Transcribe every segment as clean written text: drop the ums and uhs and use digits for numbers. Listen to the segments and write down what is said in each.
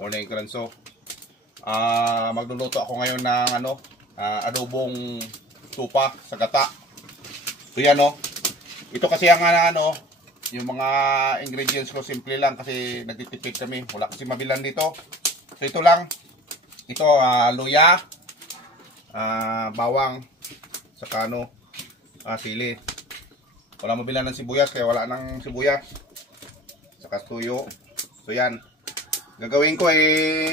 Morning Karanso. Magluluto ako ngayon ng adobong tupa sa gata. So yan ito kasi ang yung mga ingredients ko simple lang kasi nagtitipid kami. Wala kasi mabilan dito. So ito lang. Ito luya, bawang, saka sili. Wala mabilan ng sibuyas kaya wala ng sibuyas. Saka tuyo. So yan. Gagawin ko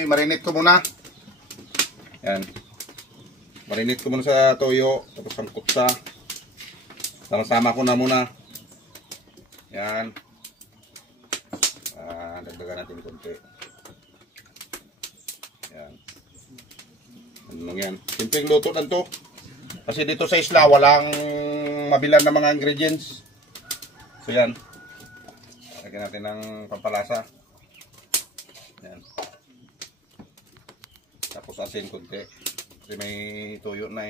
marinate ko muna. Yan. Marinate ko muna sa toyo, tapos ang kutsa. Sama-sama ko na muna. Yan. Dagdagan natin konti. Yan. Ano lang yan. Simpleng luto lang to. Kasi dito sa isla, walang mabilan na mga ingredients. So yan. Lagyan natin ng pampalasa. Yan. Tapos asin konti. Kasi may tuyo na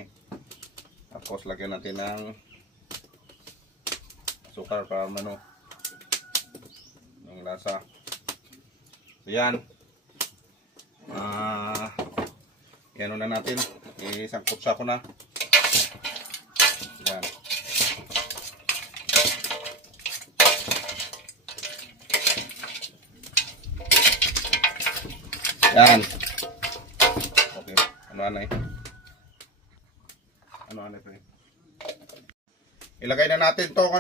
Tapos lagyan natin ng asukar para ng lasa. So yan. Yan na natin. Isang kutsa ko na. Yan. Yan. Okay. Ano ito Ilagay na natin tong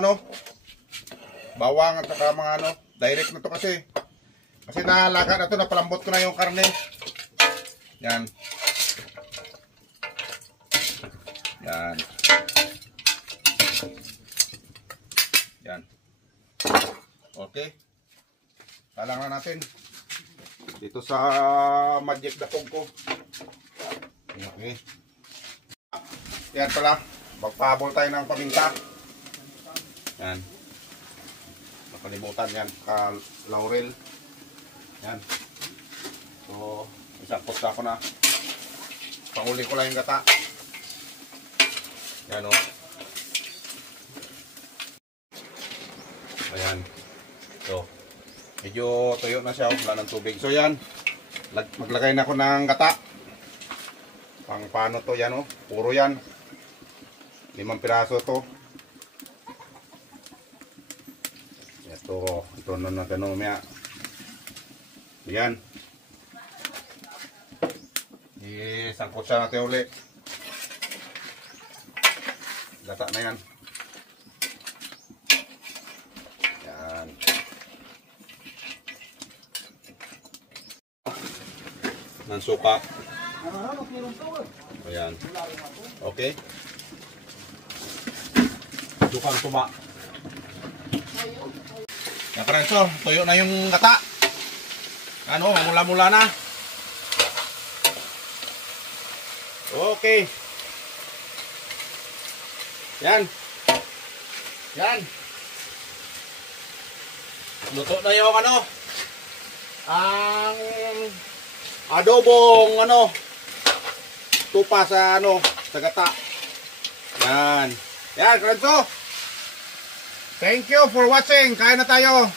bawang at saka mga direct na to kasi nalaga na to, napalambot ko na yung karne. Yan. Yan. Yan. Okay. Talang na natin dito sa magic dakog ko. Okay. Yan pala. Magpahabol tayo ng paminta. Yan. Nakalimutan yan. Laurel. Yan. So, isang posta ko na. Panguli ko lang yung gata. Yan Ayan. So, medyo tuyo na siya. Wala ng tubig. So, yan. Maglagay na ako ng gata. Pang paano to yan Puro yan. 5 piraso to. Ito na mamaya. Yan. Isangkot siya natin ulit. Gata na yan. Yan. Ng suka. Ayan. Okay. Sukang tuba. Yan Karanso, tuyo na yung gata. Mula-mula na. Okay. Yan. Yan. Luto na yung ang adobong tupa sa sa gata. Yan. Yan Karanso. Thank you for watching. Kain na tayo.